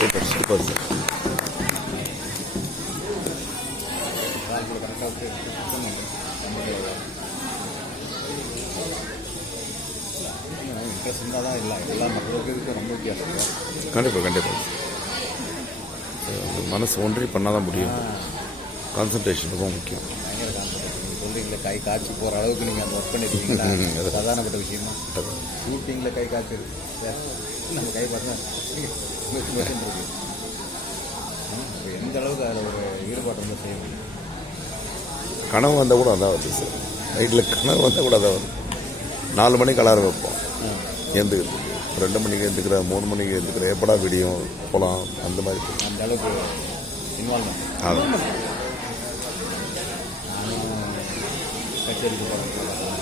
Super super sir. Interest இருந்தால் தான் இல்லை எல்லாம் மக்களுக்கு இதுக்கு ரொம்ப வித்தியாசம். கண்டிப்பாக கண்டிப்பாக மனசு ஒன்றி பண்ணால் தான் முடியும். கான்சன்ட்ரேஷன் ரொம்ப முக்கியம். பயங்கர கான்சன்ட்ரேஷன். சொல்கிறீங்களே கை காய்ச்சி போகிற அளவுக்கு நீங்கள் அந்த ஒர்க் பண்ணிருக்கீங்களா? அது சாதாரணப்பட்ட விஷயமா? ஷூட்டிங்கில் கை காய்ச்சி நம்ம கை பார்த்தா இருக்கு. எந்த அளவுக்கு அதில் ஒரு ஈடுபாடு வந்து செய்ய முடியும். கனவு வந்தால் கூட அதான் வருது சார். நைட்டில் கனவு வந்தால் கூட அதான் வருது. 4 மணிக்கு அலாரம் வைப்போம், எழுந்துக்கிறது. 2 மணிக்கு எழுந்துக்கிற, 3 மணிக்கு எழுந்துக்கிற, எப்படா விடியும் போகலாம், அந்த மாதிரி. அந்த அளவுக்கு இன்வால்வ்மெண்ட். அதான் கச்சேரிக்கு போகிறோம்.